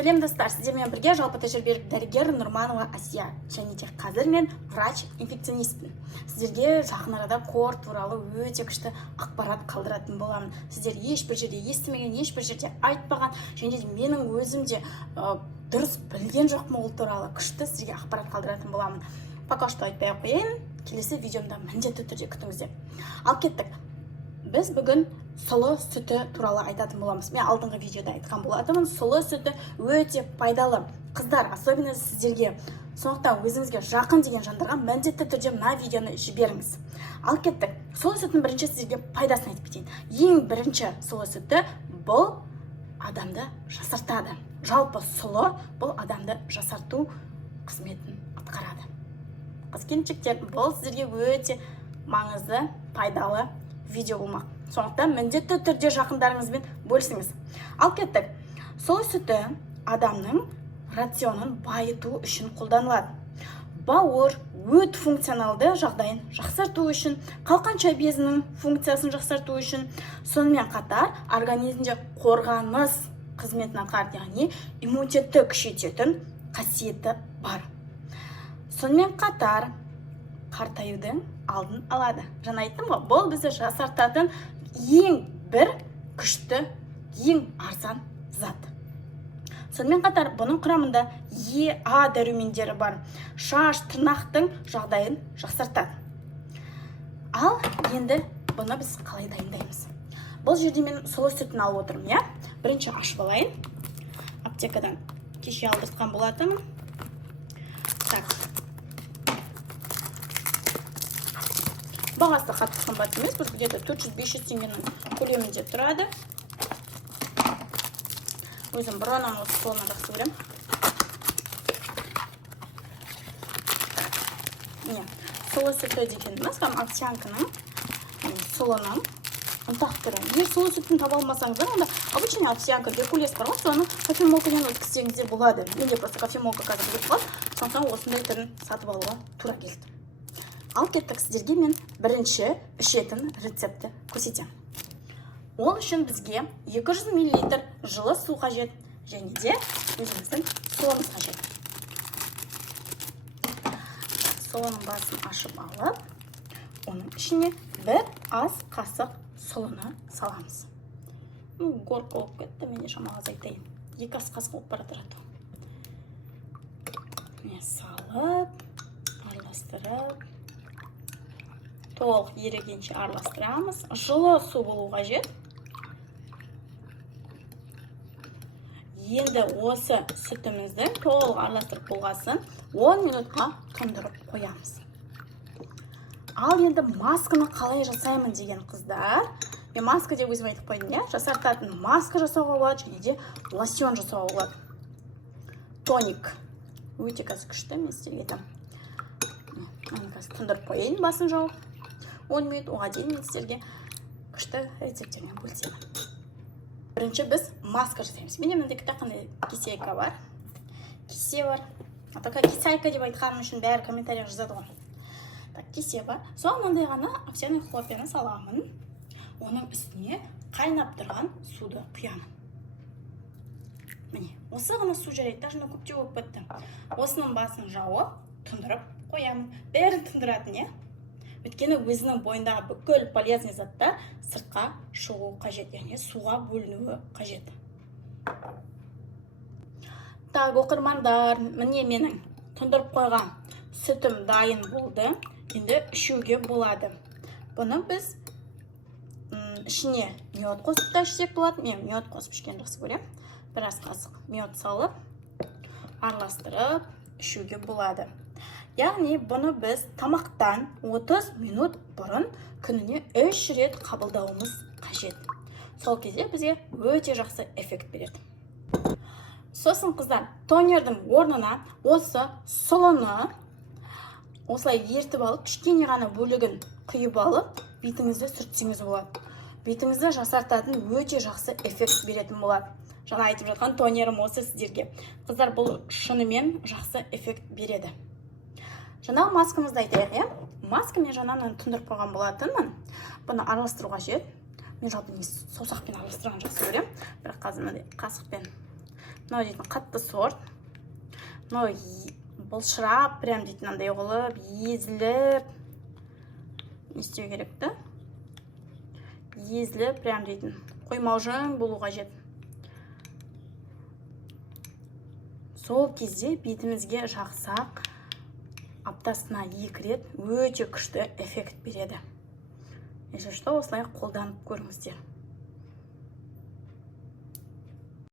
Сәлем достар, сіздермен бірге жалпы тәжірибелік дәрігер Нұрманова Асия. Және де қазір мен врач-инфекционистпін. Сіздерге жақын арада кор туралы өте күшті ақпарат қалдыратын боламын. Сіздер ешбір жерде естімеген, ешбір жерде айтпаған, және де менің өзім де дұрыс білген жоқпын ол туралы күшті сізге ақпарат қалдыратын боламын. Пока что айтпай қояйын, келесі видеомда міндетті түрде күтіңіздер. Ал кеттік. Біз бүгін сұлы сүті туралы айтатын боламыз. Мен алдыңғы видеода айтқан болатынмын. Сұлы сүті өте пайдалы. Қыздар, особенно сіздерге, сондықтан өзіңізге жақын деген жандарға міндетті түрде мына видеоны жіберіңіз. Ал кеттік. Сұлы сүттің бірінші сіздерге пайдасын айтып кетейін. Ең бірінші сұлы сүті бұл адамды жасартады. Жалпы сұлы бұл адамды жасарту қызметін атқарады. Қыз-келіншектер, бұл сіздерге өте маңызды, пайдалы видео болмақ. Сондықтан міндетті түрде жақындарыңызбен бөлісіңіз. Ал кеттік. Сұлы сүті адамның рационын байыту үшін қолданылады. Бауыр, өт функционалды жағдайын жақсарту үшін, қалқанша безінің функциясын жақсарту үшін, сонымен қатар организмде қорғаныс қызметін атқарады, яғни иммунитетті күшейтетін қасиеті бар. Сонымен қатар қартаюдың алдын алады. Жаңа айттым ғой, бұл бізді жасартатын ең бір күшті, ең арзан зат. Сонымен қатар бұның құрамында А дәрумендері бар. Шаш, тырнақтың жағдайын жақсартады. Ал енді бұны біз қалай дайындаймыз? Бұл жерде мен сұлы сүтін алып отырмын, иә? Бірінші ашып алайын. Аптекадан кеше алдыртқан болатым. Так. Бағасы қатты қымбат емес, бұл где-то 400-500 теңгенің көлемінде тұрады. Өзім бұрыннан осы сұлыны жақсы көремін. Сұлы сүті дегеніміз, овсянканың сұлының ұнтақ түрі. Егер сұлы сүтін таба алмасаңыздар, онда обычный овсянка, геркулес бар ғой, соны кофемолкадан өткізсеңіздер болады. Менде просто кофемолка қазір кетіп қалды, сондықтан осындай түрін сатып алуға тура келді. Ал кеттік, сіздерге мен бірінші ішетін рецепті көрсетемін. Ол үшін бізге 200 мл жылы су қажет, және де өзіміздің сұлымыз қажет. Сұлының басын ашып алып, оның ішіне бір ас қасық сұлыны саламыз. Горка болып кетті, менде шамалы азайтайын. 2 ас қасық болып бара тұрады. Салып, араластырып, толық ерігенше араластырамыз. Жылы су болу қажет. Енді осы сүтімізді толық араластырып болғасын 10 минутқа тұндырып қоямыз. Ал енді масканы қалай жасаймын деген қыздар. Мен маска деп өзім айтып қойдым, иә? Жасартатын маска жасауға болады, және де лосьон жасауға болады. Тоник. Өте қазір күшті, мен сіздерге айтамын. Тұндырып қойайын басын жауып. 10 минут, оған дейін мен сіздерге күшті рецептермен бөлісемін. Бірінші біз маска жасаймыз. Менде мынандай қандай кисейка бар. Кисе бар. А такая кисайка деп айтқаным үшін бәрі комментарий жазады ғой. Так, кисе бар. Соған мынандай ғана овсяный хлопьяны саламын. Оның үстіне қайнап тұрған суды құямын. Міне, осы ғана су жарайды, даже көптеу болып кетті. Осының басын жауып, тұндырып қоямын. Бәрін тұндыратын, е? Өйткені өзінің бойындағы бүкіл полезный заттар сыртқа шығу қажет, яғни суға бөлінуі қажет. Так, оқырмандар, міне менің тұндырып қойған сүтім дайын болды. Енді ішуге болады. Бұны біз ішіне мед қосып та ішсек болады. Мен мед қосып ішкен жақсы көремін. Бір ас қасық мед салып, араластырып ішуге болады. Яғни бұны біз тамақтан 30 минут бұрын күніне 3 рет қабылдауымыз қажет. Сол кезде бізге өте жақсы эффект береді. Сосын қыздар, тонердің орнына осы сұлыны осылай ертіп алып, кішкене ғана бөлігін құйып алып, бетіңізді сүртсеңіз болады. Бетіңізді жасартатын өте жақсы эффект беретін болады. Жаңа айтып жатқан тонерім осы сіздерге. Қыздар, бұл шынымен жақсы эффект береді. Жаңағы маскамызды айтайық, е? Маска мен жаңадан тұндырып қойған болатынмын. Бұны араластыруға жет. Мен жалпы саусақпен араластырған жақсы көремін. Бірақ қазір қасықпен мынау дейтін қатты сорт. Мынау бұлшырап прям дейтін андай қылып езіліп не істеу керек та, езіліп прям дейтін қоймаужың болу қажет. Сол кезде бетімізге жақсақ аптасына 2 рет өте күшті эффект береді. Если что, осылай қолданып көріңіздер.